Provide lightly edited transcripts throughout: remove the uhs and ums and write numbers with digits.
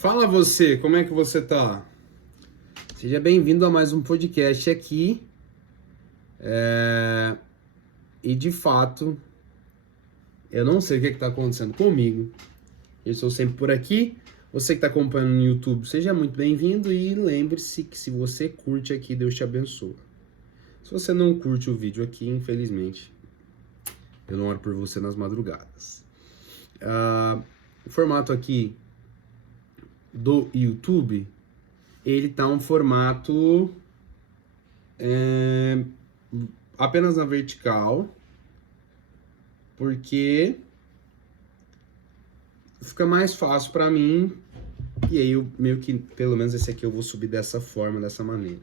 Fala você, como é que você tá? Seja bem-vindo a mais um podcast aqui. E de fato, eu não sei o que está acontecendo comigo. Eu estou sempre por aqui. Você que está acompanhando no YouTube, seja muito bem-vindo e lembre-se que se você curte aqui, Deus te abençoa. Se você não curte o vídeo aqui, infelizmente, eu não oro por você nas madrugadas. O formato aqui do YouTube, ele tá um formato apenas na vertical, porque fica mais fácil para mim, e aí eu meio que, pelo menos esse aqui eu vou subir dessa forma, dessa maneira.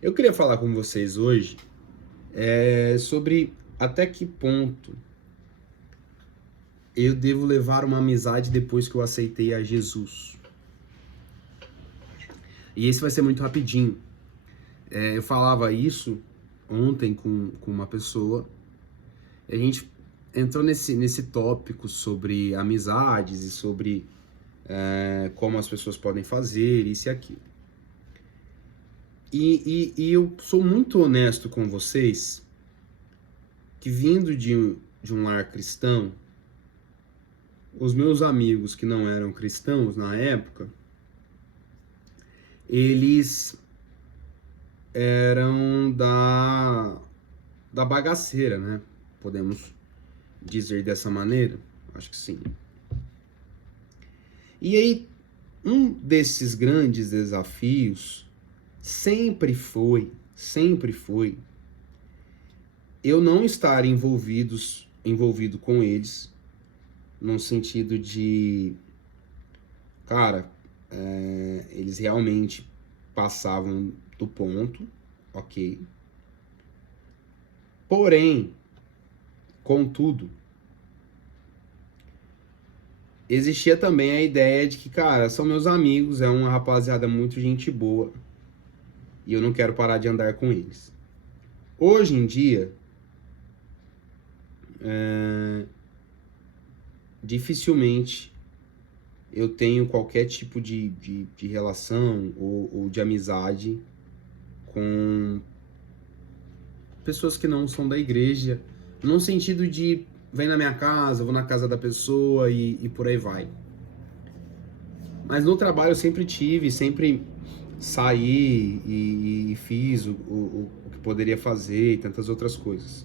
Eu queria falar com vocês hoje sobre até que ponto eu devo levar uma amizade depois que eu aceitei a Jesus. E esse vai ser muito rapidinho. Eu falava isso ontem com uma pessoa, e a gente entrou nesse tópico sobre amizades e sobre como as pessoas podem fazer isso e aquilo. E eu sou muito honesto com vocês que, vindo de um lar cristão, os meus amigos que não eram cristãos na época, eles eram da bagaceira, né? Podemos dizer dessa maneira? Acho que sim. E aí, um desses grandes desafios sempre foi eu não estar envolvido com eles, no sentido de, cara, eles realmente passavam do ponto, ok. Porém, contudo, existia também a ideia de que, cara, são meus amigos, é uma rapaziada muito gente boa, e eu não quero parar de andar com eles. Hoje em dia, dificilmente eu tenho qualquer tipo de relação ou de amizade com pessoas que não são da igreja, no sentido de vem na minha casa, vou na casa da pessoa e por aí vai. Mas no trabalho eu sempre saí e fiz o que poderia fazer e tantas outras coisas.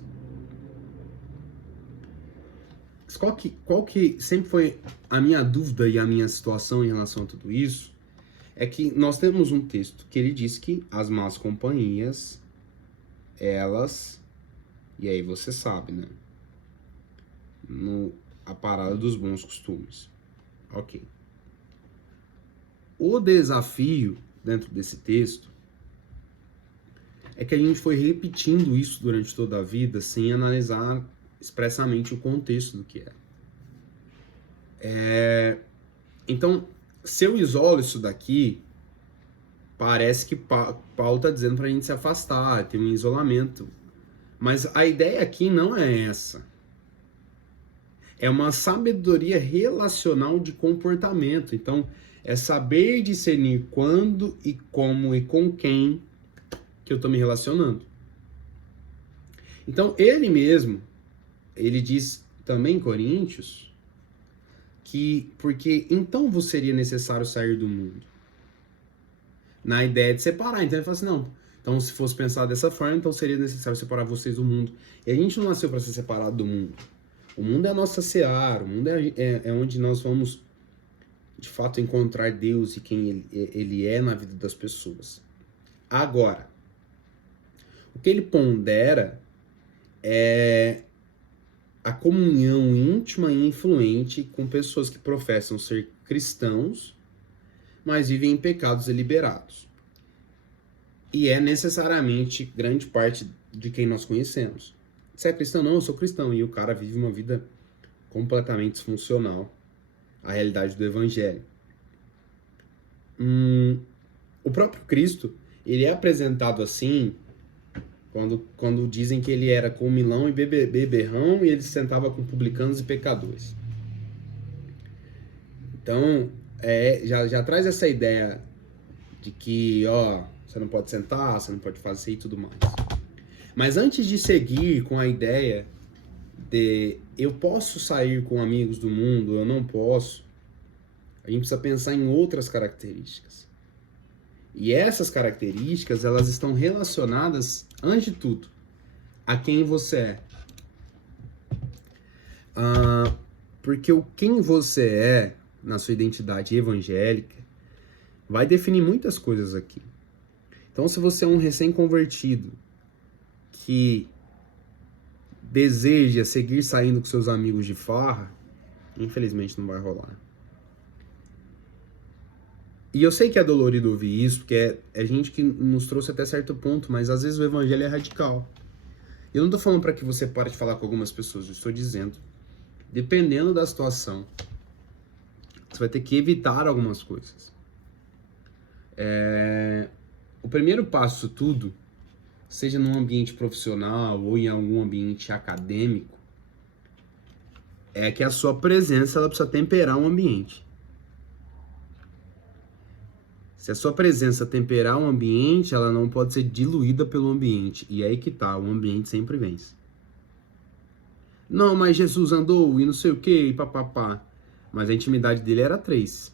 Qual que sempre foi a minha dúvida e a minha situação em relação a tudo isso? É que nós temos um texto que ele diz que as más companhias, elas, e aí você sabe, né? A parada dos bons costumes. Ok. O desafio dentro desse texto é que a gente foi repetindo isso durante toda a vida sem analisar expressamente o contexto do que era. Então, se eu isolo isso daqui, parece que Paulo está dizendo para a gente se afastar, ter um isolamento. Mas a ideia aqui não é essa. É uma sabedoria relacional de comportamento. Então, é saber discernir quando e como e com quem que eu estou me relacionando. Então, ele diz também em Coríntios, que porque então vos seria necessário sair do mundo. Na ideia de separar. Então ele fala assim, não, então se fosse pensar dessa forma, então seria necessário separar vocês do mundo. E a gente não nasceu para ser separado do mundo. O mundo é a nossa seara, o mundo é onde nós vamos, de fato, encontrar Deus e quem ele é na vida das pessoas. Agora, o que ele pondera é a comunhão íntima e influente com pessoas que professam ser cristãos, mas vivem em pecados deliberados. E é necessariamente grande parte de quem nós conhecemos. Você é cristão? Não, eu sou cristão. E o cara vive uma vida completamente disfuncional à realidade do evangelho. O próprio Cristo, ele é apresentado assim quando dizem que ele era comilão e beberrão e ele se sentava com publicanos e pecadores. Então, já traz essa ideia de que, ó, você não pode sentar, você não pode fazer e tudo mais. Mas antes de seguir com a ideia de eu posso sair com amigos do mundo, eu não posso, a gente precisa pensar em outras características. E essas características, elas estão relacionadas, antes de tudo, a quem você é. Porque o quem você é, na sua identidade evangélica, vai definir muitas coisas aqui. Então, se você é um recém-convertido que deseja seguir saindo com seus amigos de farra, infelizmente não vai rolar. E eu sei que é dolorido ouvir isso, porque é gente que nos trouxe até certo ponto, mas às vezes o evangelho é radical. Eu não tô falando para que você pare de falar com algumas pessoas, eu estou dizendo, dependendo da situação, você vai ter que evitar algumas coisas. O primeiro passo tudo, seja num ambiente profissional ou em algum ambiente acadêmico, é que a sua presença ela precisa temperar o ambiente. Se a sua presença temperar o ambiente, ela não pode ser diluída pelo ambiente. E aí que tá, o ambiente sempre vence. Não, mas Jesus andou e não sei o que, e papapá. Mas a intimidade dele era 3.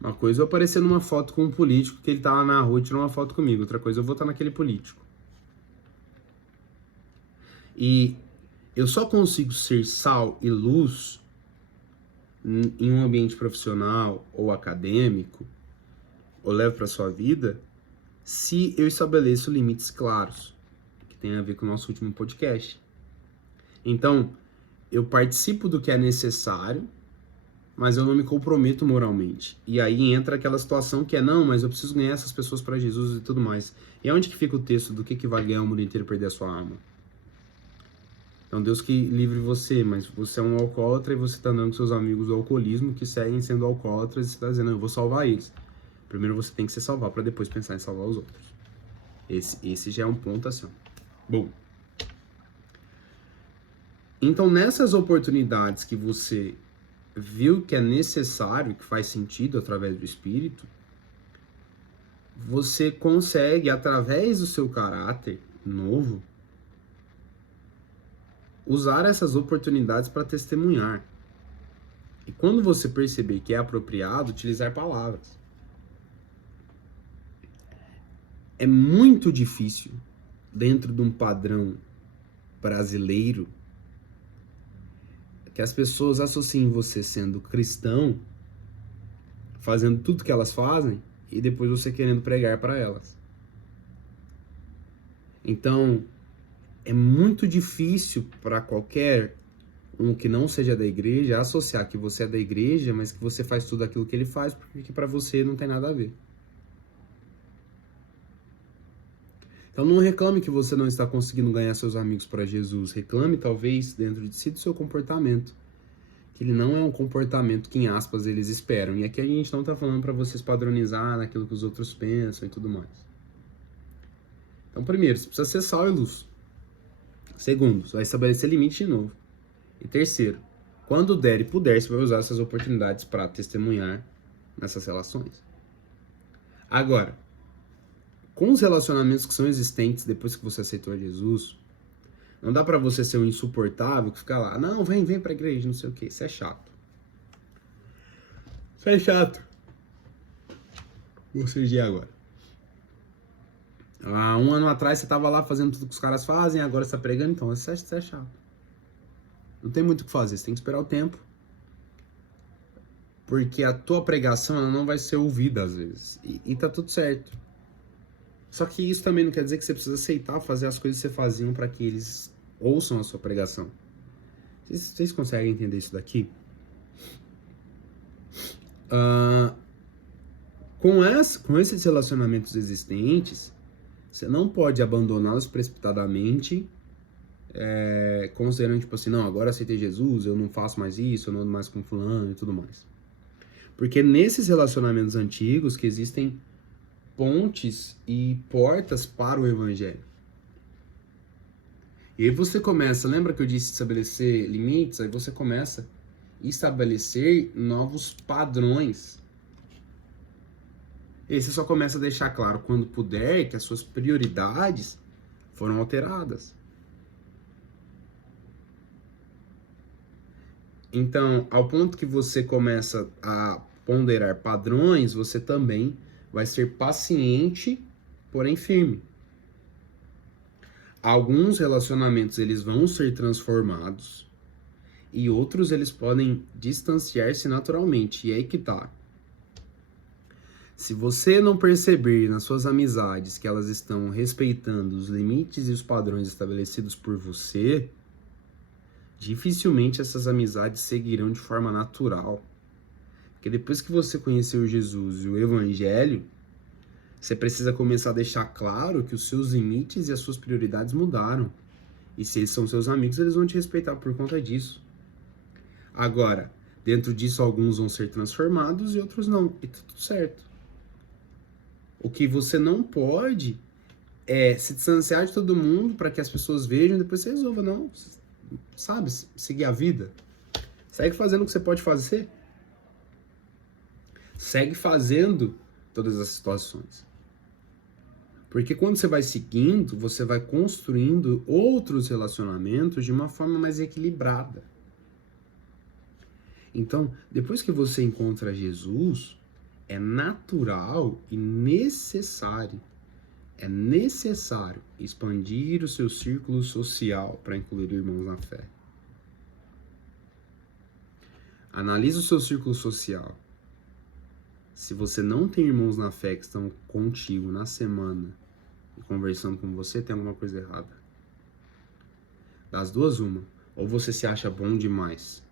Uma coisa eu aparecer numa foto com um político que ele tá lá na rua e tirou uma foto comigo. Outra coisa eu vou estar naquele político. E eu só consigo ser sal e luz em um ambiente profissional ou acadêmico, ou levo para sua vida, se eu estabeleço limites claros, que tem a ver com o nosso último podcast. Então, eu participo do que é necessário, mas eu não me comprometo moralmente. E aí entra aquela situação que é, não, mas eu preciso ganhar essas pessoas para Jesus e tudo mais. E onde que fica o texto do que vai ganhar o mundo inteiro e perder a sua alma? Então Deus que livre você, mas você é um alcoólatra e você está andando com seus amigos do alcoolismo que seguem sendo alcoólatras e você está dizendo, eu vou salvar eles. Primeiro você tem que se salvar para depois pensar em salvar os outros. Esse já é um ponto assim. Bom. Então nessas oportunidades que você viu que é necessário, que faz sentido através do Espírito, você consegue, através do seu caráter novo, usar essas oportunidades para testemunhar. E quando você perceber que é apropriado, utilizar palavras. É muito difícil, dentro de um padrão brasileiro, que as pessoas associem você sendo cristão, fazendo tudo que elas fazem, e depois você querendo pregar para elas. Então, é muito difícil para qualquer um que não seja da igreja associar que você é da igreja, mas que você faz tudo aquilo que ele faz, porque para você não tem nada a ver. Então não reclame que você não está conseguindo ganhar seus amigos para Jesus. Reclame, talvez, dentro de si do seu comportamento. Que ele não é um comportamento que, em aspas, eles esperam. E aqui a gente não está falando para vocês padronizar naquilo que os outros pensam e tudo mais. Então, primeiro, você precisa ser sal e luz. Segundo, você vai estabelecer limite de novo. E terceiro, quando der e puder, você vai usar essas oportunidades para testemunhar nessas relações. Agora, com os relacionamentos que são existentes depois que você aceitou Jesus, não dá pra você ser um insuportável que fica lá, não, vem pra igreja, não sei o que, isso é chato. Isso é chato. Vou surgir agora. Há um ano atrás você tava lá fazendo tudo que os caras fazem, agora você tá pregando, então isso é chato. Não tem muito o que fazer, você tem que esperar o tempo. Porque a tua pregação ela não vai ser ouvida às vezes. E tá tudo certo. Só que isso também não quer dizer que você precisa aceitar fazer as coisas que você fazia para que eles ouçam a sua pregação. Vocês conseguem entender isso daqui? Com esses relacionamentos existentes, você não pode abandoná-los precipitadamente, considerando tipo assim, não, agora aceitei Jesus, eu não faço mais isso, eu não ando mais com fulano e tudo mais. Porque nesses relacionamentos antigos que existem pontes e portas para o evangelho. E aí você começa, lembra que eu disse estabelecer limites? Aí você começa estabelecer novos padrões. E você só começa a deixar claro quando puder que as suas prioridades foram alteradas. Então, ao ponto que você começa a ponderar padrões, você também vai ser paciente, porém firme. Alguns relacionamentos eles vão ser transformados e outros eles podem distanciar-se naturalmente. E aí que tá. Se você não perceber nas suas amizades que elas estão respeitando os limites e os padrões estabelecidos por você, dificilmente essas amizades seguirão de forma natural. Porque depois que você conheceu Jesus e o Evangelho, você precisa começar a deixar claro que os seus limites e as suas prioridades mudaram. E se eles são seus amigos, eles vão te respeitar por conta disso. Agora, dentro disso, alguns vão ser transformados e outros não. E tá tudo certo. O que você não pode é se distanciar de todo mundo para que as pessoas vejam e depois você resolva. Não, sabe? Seguir a vida. Segue fazendo o que você pode fazer. Segue fazendo todas as situações. Porque quando você vai seguindo, você vai construindo outros relacionamentos de uma forma mais equilibrada. Então, depois que você encontra Jesus, é natural e necessário, expandir o seu círculo social para incluir irmãos na fé. Analise o seu círculo social. Se você não tem irmãos na fé que estão contigo na semana e conversando com você, tem alguma coisa errada. Das duas, uma. Ou você se acha bom demais,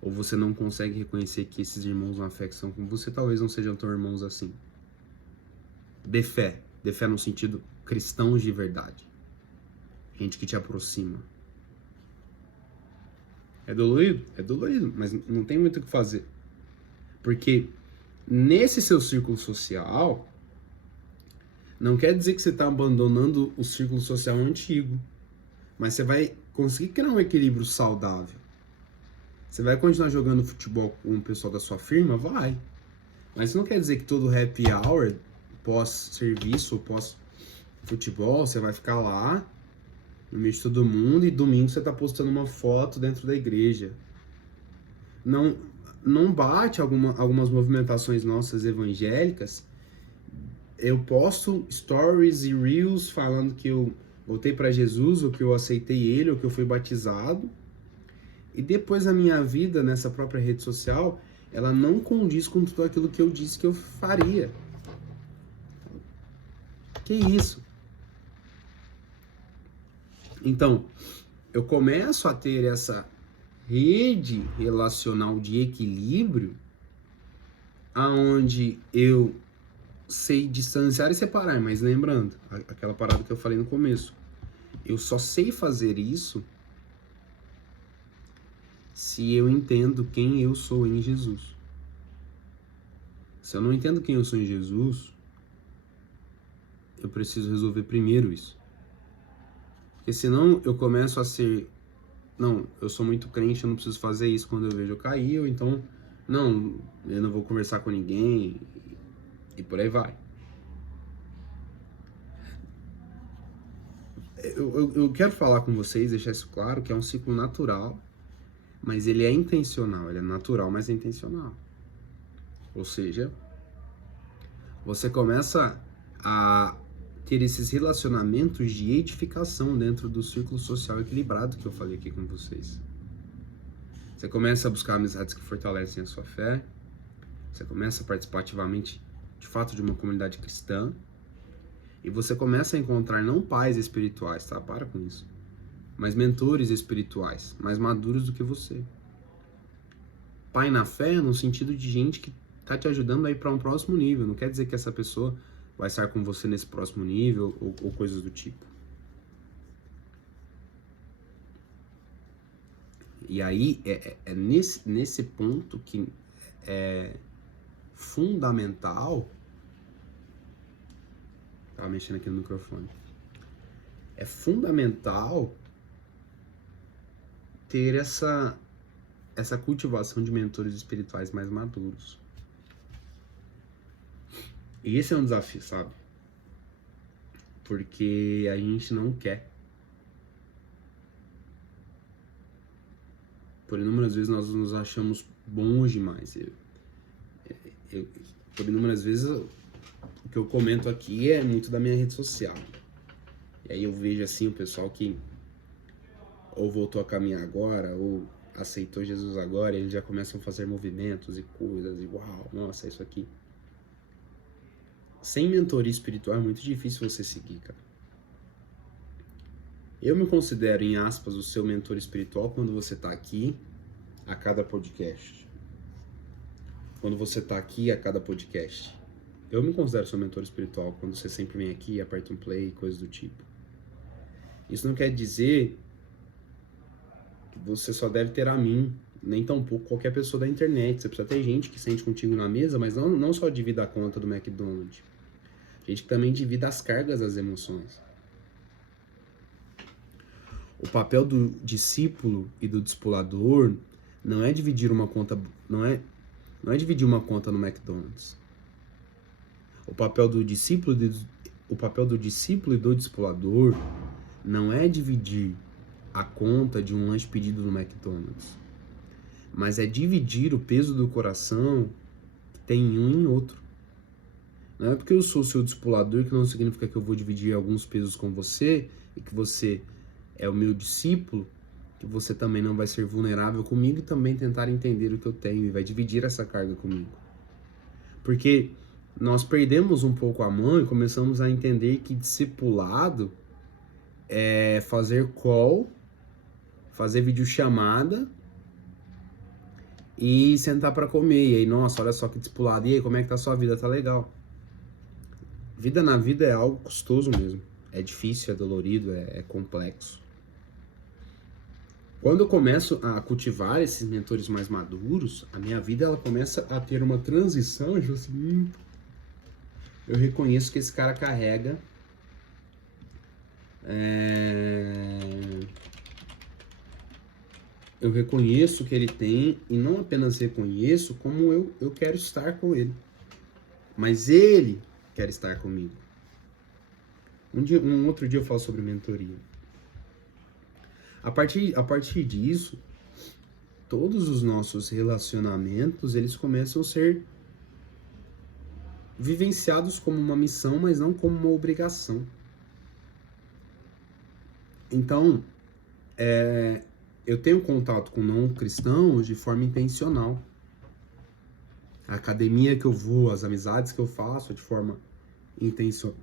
ou você não consegue reconhecer que esses irmãos na fé que estão com você talvez não sejam tão irmãos assim. Dê fé no sentido cristãos de verdade. Gente que te aproxima. É dolorido? É dolorido, mas não tem muito o que fazer. Porque nesse seu círculo social, não quer dizer que você está abandonando o círculo social antigo, mas você vai conseguir criar um equilíbrio saudável. Você vai continuar jogando futebol com o pessoal da sua firma? Vai. Mas isso não quer dizer que todo happy hour, pós-serviço ou pós-futebol, você vai ficar lá no meio de todo mundo e domingo você tá postando uma foto dentro da igreja. Não bate algumas movimentações nossas evangélicas. Eu posto stories e reels falando que eu voltei para Jesus, ou que eu aceitei ele, ou que eu fui batizado. E depois a minha vida nessa própria rede social, ela não condiz com tudo aquilo que eu disse que eu faria. Que isso? Então, eu começo a ter essa rede relacional de equilíbrio, aonde eu sei distanciar e separar, mas lembrando, aquela parada que eu falei no começo, eu só sei fazer isso se eu entendo quem eu sou em Jesus. Se eu não entendo quem eu sou em Jesus, eu preciso resolver primeiro isso. Porque senão eu começo a ser, não, eu sou muito crente, eu não preciso fazer isso quando eu vejo eu cair, ou então, não, eu não vou conversar com ninguém, e por aí vai. Eu quero falar com vocês, deixar isso claro, que é um ciclo natural, mas ele é intencional, ele é natural, mas é intencional. Ou seja, você começa a ter esses relacionamentos de edificação dentro do círculo social equilibrado que eu falei aqui com vocês. Você começa a buscar amizades que fortalecem a sua fé, você começa a participar ativamente, de fato, de uma comunidade cristã, e você começa a encontrar não pais espirituais, tá? Para com isso. Mas mentores espirituais, mais maduros do que você. Pai na fé no sentido de gente que tá te ajudando a ir para um próximo nível. Não quer dizer que essa pessoa vai estar com você nesse próximo nível ou coisas do tipo. E aí é nesse ponto que é fundamental. Tava mexendo aqui no microfone. É fundamental ter essa essa cultivação de mentores espirituais mais maduros. E esse é um desafio, sabe? Porque a gente não quer. Por inúmeras vezes nós nos achamos bons demais. Por inúmeras vezes o que eu comento aqui é muito da minha rede social. E aí eu vejo assim o pessoal que ou voltou a caminhar agora, ou aceitou Jesus agora, e eles já começam a fazer movimentos e coisas, e uau, nossa, isso aqui. Sem mentoria espiritual é muito difícil você seguir, cara. Eu me considero, em aspas, o seu mentor espiritual quando você tá aqui a cada podcast. Quando você tá aqui a cada podcast. Eu me considero seu mentor espiritual quando você sempre vem aqui e aperta um play, coisas do tipo. Isso não quer dizer que você só deve ter a mim, nem tampouco qualquer pessoa da internet. Você precisa ter gente que sente contigo na mesa, mas não só divida a conta do McDonald's. Gente que também divida as cargas das emoções. O papel do discípulo e do discipulador não é dividir uma conta, não é dividir uma conta no McDonald's. O papel do discípulo e do discipulador não é dividir a conta de um lanche pedido no McDonald's, mas é dividir o peso do coração que tem em um e em outro. Não é porque eu sou seu discipulador que não significa que eu vou dividir alguns pesos com você e que você é o meu discípulo, que você também não vai ser vulnerável comigo e também tentar entender o que eu tenho e vai dividir essa carga comigo. Porque nós perdemos um pouco a mão e começamos a entender que discipulado é fazer call, fazer videochamada e sentar para comer. E aí, nossa, olha só que discipulado. E aí, como é que tá a sua vida? Tá legal. Vida na vida é algo custoso mesmo. É difícil, é dolorido, é complexo. Quando eu começo a cultivar esses mentores mais maduros, a minha vida ela começa a ter uma transição. Eu assim, eu reconheço que esse cara carrega eu reconheço que ele tem, e não apenas reconheço, como eu quero estar com ele. Mas ele quer estar comigo. Um outro dia eu falo sobre mentoria. A partir disso, todos os nossos relacionamentos, eles começam a ser vivenciados como uma missão, mas não como uma obrigação. Então, eu tenho contato com não cristãos de forma intencional. A academia que eu vou, as amizades que eu faço de forma intencional.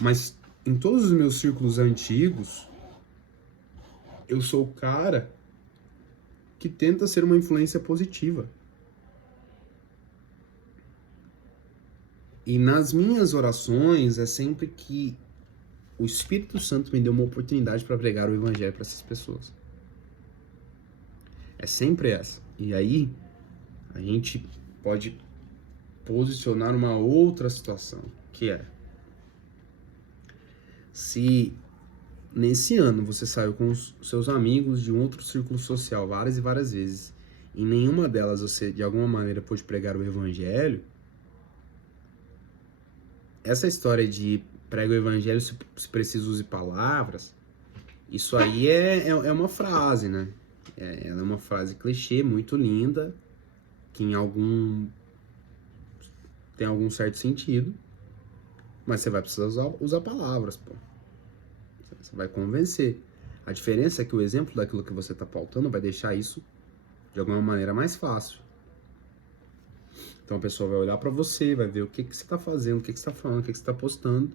Mas em todos os meus círculos antigos, eu sou o cara que tenta ser uma influência positiva. E nas minhas orações é sempre que o Espírito Santo me deu uma oportunidade para pregar o Evangelho para essas pessoas. É sempre essa. E aí, a gente pode posicionar uma outra situação, que é: se nesse ano você saiu com os seus amigos de um outro círculo social várias e várias vezes, em nenhuma delas você de alguma maneira pôde pregar o Evangelho, essa história de prega o Evangelho se preciso use palavras, isso aí é uma frase, né? Ela é uma frase clichê, muito linda, que tem algum certo sentido, mas você vai precisar usar palavras, pô. Você vai convencer. A diferença é que o exemplo daquilo que você está pautando vai deixar isso de alguma maneira mais fácil. Então a pessoa vai olhar para você, vai ver o que você está fazendo, o que você está falando, o que você está postando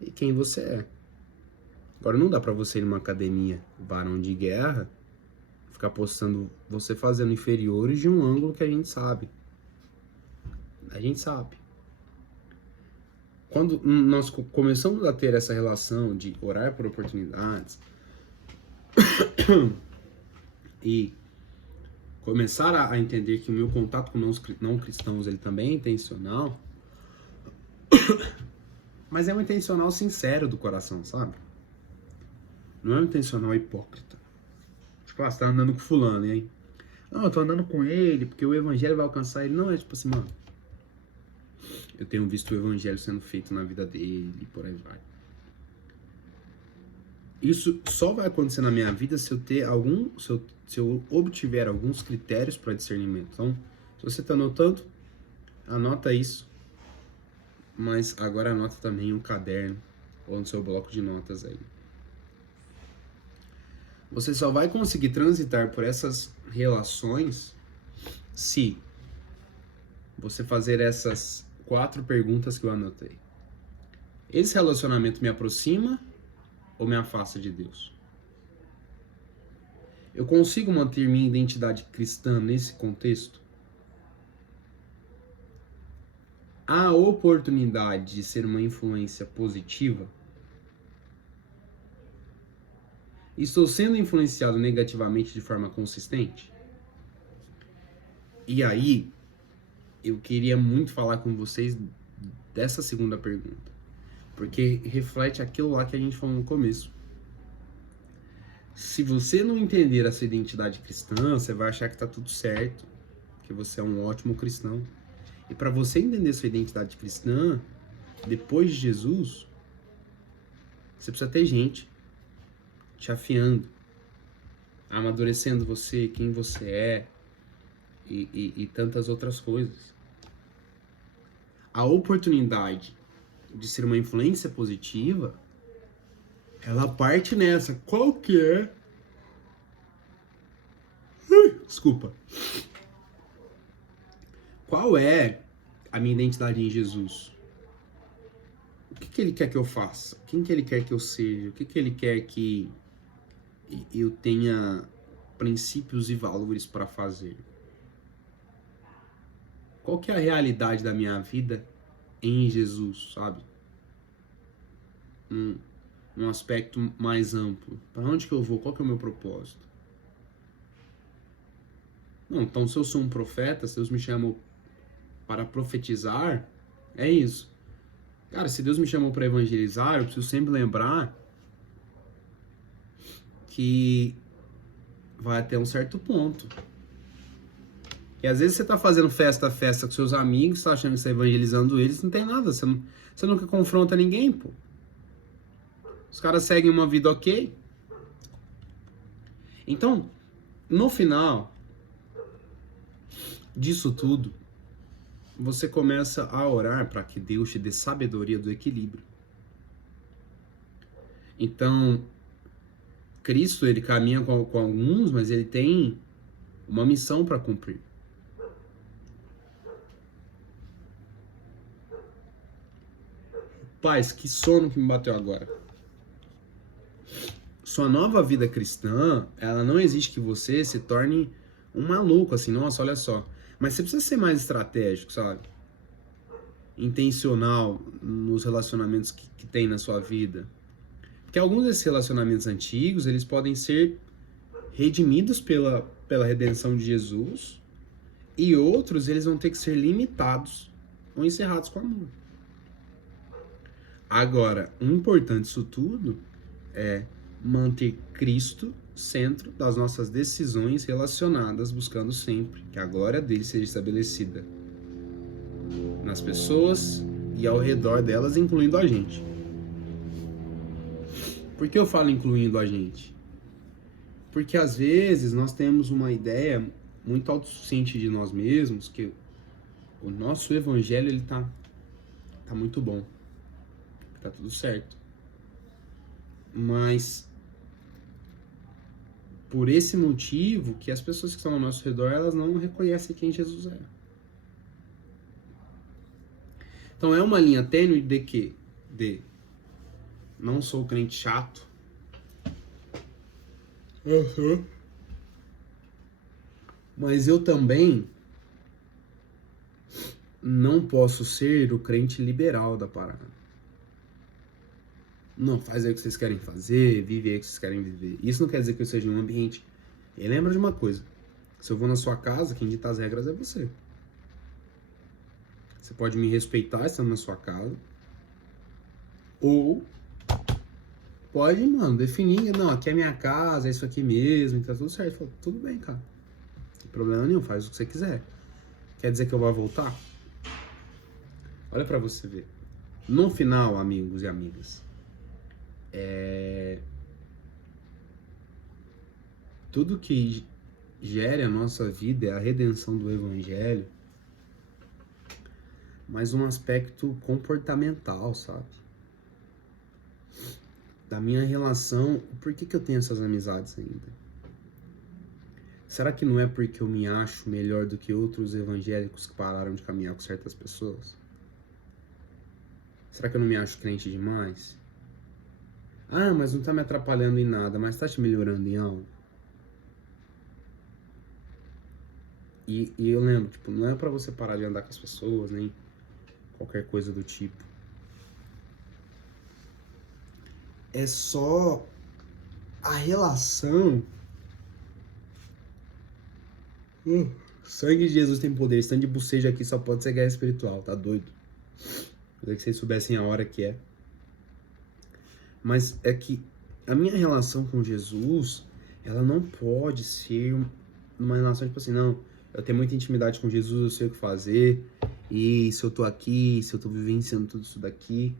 e quem você é. Agora não dá para você ir numa academia varão de guerra ficar postando você fazendo inferiores de um ângulo que a gente sabe. A gente sabe. Quando nós começamos a ter essa relação de orar por oportunidades e começar a entender que o meu contato com não cristãos ele também é intencional, mas é um intencional sincero do coração, sabe? Não é um intencional hipócrita. Tipo, você tá andando com fulano, e aí? Não, eu tô andando com ele, porque o evangelho vai alcançar ele. Não, é tipo assim, mano, eu tenho visto o evangelho sendo feito na vida dele, e por aí vai. Isso só vai acontecer na minha vida se eu ter se eu obtiver alguns critérios para discernimento. Então, se você tá anotando, anota isso. Mas agora anota também um caderno ou no seu bloco de notas aí. Você só vai conseguir transitar por essas relações se você fazer essas 4 perguntas que eu anotei. Esse relacionamento me aproxima ou me afasta de Deus? Eu consigo manter minha identidade cristã nesse contexto? Há oportunidade de ser uma influência positiva? Estou sendo influenciado negativamente de forma consistente? E aí, eu queria muito falar com vocês dessa segunda pergunta, porque reflete aquilo lá que a gente falou no começo. Se você não entender a sua identidade cristã, você vai achar que tá tudo certo, que você é um ótimo cristão. E para você entender sua identidade cristã, depois de Jesus, você precisa ter gente te afiando, amadurecendo você, quem você é e tantas outras coisas. A oportunidade de ser uma influência positiva, ela parte nessa. Qual que é? Desculpa. Qual é a minha identidade em Jesus? O que ele quer que eu faça? Quem que ele quer que eu seja? O que ele quer que eu tenha princípios e valores para fazer? Qual que é a realidade da minha vida em Jesus, sabe? Um aspecto mais amplo. Para onde que eu vou? Qual que é o meu propósito? Não, então se eu sou um profeta, se Deus me chamou para profetizar, é isso. Cara, se Deus me chamou para evangelizar, eu preciso sempre lembrar que vai até um certo ponto. E às vezes você tá fazendo festa com seus amigos, tá achando que você tá evangelizando eles, não tem nada, você nunca confronta ninguém, pô. Os caras seguem uma vida ok. Então, no final disso tudo, você começa a orar para que Deus te dê sabedoria do equilíbrio. Então, Cristo, ele caminha com alguns, mas ele tem uma missão para cumprir. Paz, que sono que me bateu agora. Sua nova vida cristã, ela não exige que você se torne um maluco, assim, nossa, olha só. Mas você precisa ser mais estratégico, sabe? Intencional nos relacionamentos que tem na sua vida. Porque alguns desses relacionamentos antigos, eles podem ser redimidos pela redenção de Jesus, e outros, eles vão ter que ser limitados ou encerrados com amor. Agora, o importante disso tudo é manter Cristo centro das nossas decisões relacionadas, buscando sempre que a glória dele seja estabelecida nas pessoas e ao redor delas, incluindo a gente. Por que eu falo incluindo a gente? Porque às vezes nós temos uma ideia muito autossuficiente de nós mesmos, que o nosso evangelho ele tá muito bom, tá tudo certo. Mas por esse motivo que as pessoas que estão ao nosso redor, elas não reconhecem quem Jesus é. Então é uma linha tênue de quê? De não sou crente chato. Mas eu também não posso ser o crente liberal da parada. Não, faz aí o que vocês querem fazer, vive aí o que vocês querem viver. Isso não quer dizer que eu seja um ambiente. E lembra de uma coisa: se eu vou na sua casa, quem dita as regras é você. Você pode me respeitar estando na sua casa, ou pode, mano, definir. Não, aqui é minha casa, é isso aqui mesmo, tá tudo certo. Falo, tudo bem, cara. Não tem problema nenhum, faz o que você quiser. Quer dizer que eu vou voltar? Olha pra você ver. No final, amigos e amigas, tudo que gere a nossa vida é a redenção do evangelho, mas um aspecto comportamental, sabe? Da minha relação, por que eu tenho essas amizades ainda? Será que não é porque eu me acho melhor do que outros evangélicos que pararam de caminhar com certas pessoas? Será que eu não me acho crente demais? Ah, mas não tá me atrapalhando em nada, mas tá te melhorando em algo? E eu lembro, tipo, não é pra você parar de andar com as pessoas, nem qualquer coisa do tipo. É só a relação. Sangue de Jesus tem poder. Esse tanto de bocejo aqui só pode ser guerra espiritual, tá doido? Eu queria que vocês soubessem a hora que é. Mas é que a minha relação com Jesus, ela não pode ser uma relação tipo assim, não, eu tenho muita intimidade com Jesus, eu sei o que fazer, e se eu tô aqui, se eu tô vivenciando tudo isso daqui,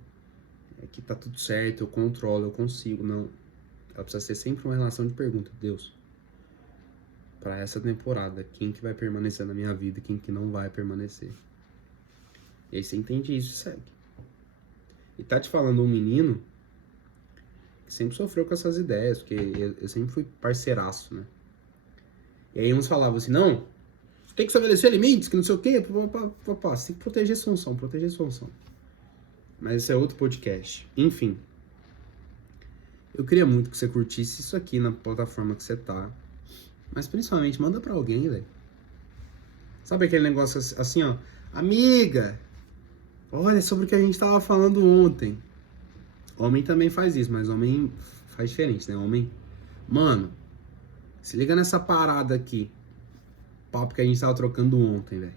é que tá tudo certo, eu controlo, eu consigo. Não. Ela precisa ser sempre uma relação de pergunta. Deus, para essa temporada, quem que vai permanecer na minha vida e quem que não vai permanecer? E aí você entende isso e segue. E tá te falando um menino que sempre sofreu com essas ideias, porque eu sempre fui parceiraço, né? E aí uns falavam assim, não, tem que estabelecer limites, que não sei o quê, papá, você tem que proteger sua unção, proteger sua unção. Mas esse é outro podcast. Enfim, eu queria muito que você curtisse isso aqui na plataforma que você tá, mas principalmente manda pra alguém, velho. Sabe aquele negócio assim, ó, amiga, olha sobre o que a gente tava falando ontem. Homem também faz isso, mas homem faz diferente, né? Homem, mano, se liga nessa parada aqui. Papo que a gente tava trocando ontem, velho.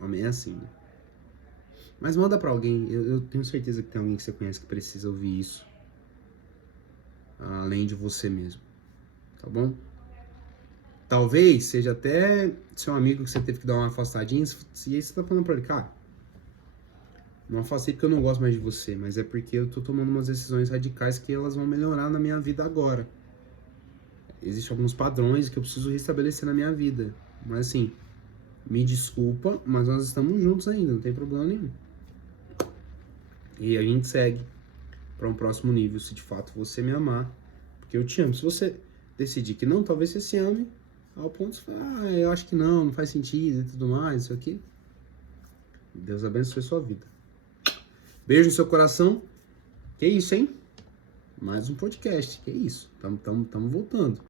Homem é assim, né? Mas manda pra alguém. Eu tenho certeza que tem alguém que você conhece que precisa ouvir isso. Além de você mesmo. Tá bom? Talvez seja até seu amigo que você teve que dar uma afastadinha. E aí você tá falando pra ele, cara, não afastei porque eu não gosto mais de você, mas é porque eu tô tomando umas decisões radicais que elas vão melhorar na minha vida agora. Existem alguns padrões que eu preciso restabelecer na minha vida. Mas assim, me desculpa, mas nós estamos juntos ainda, não tem problema nenhum. E a gente segue para um próximo nível, se de fato você me amar, porque eu te amo. Se você decidir que não, talvez você se ame ao ponto de falar, eu acho que não faz sentido e tudo mais, isso aqui. Deus abençoe sua vida. Beijo no seu coração. Que isso, hein? Mais um podcast, que isso. Tamo voltando.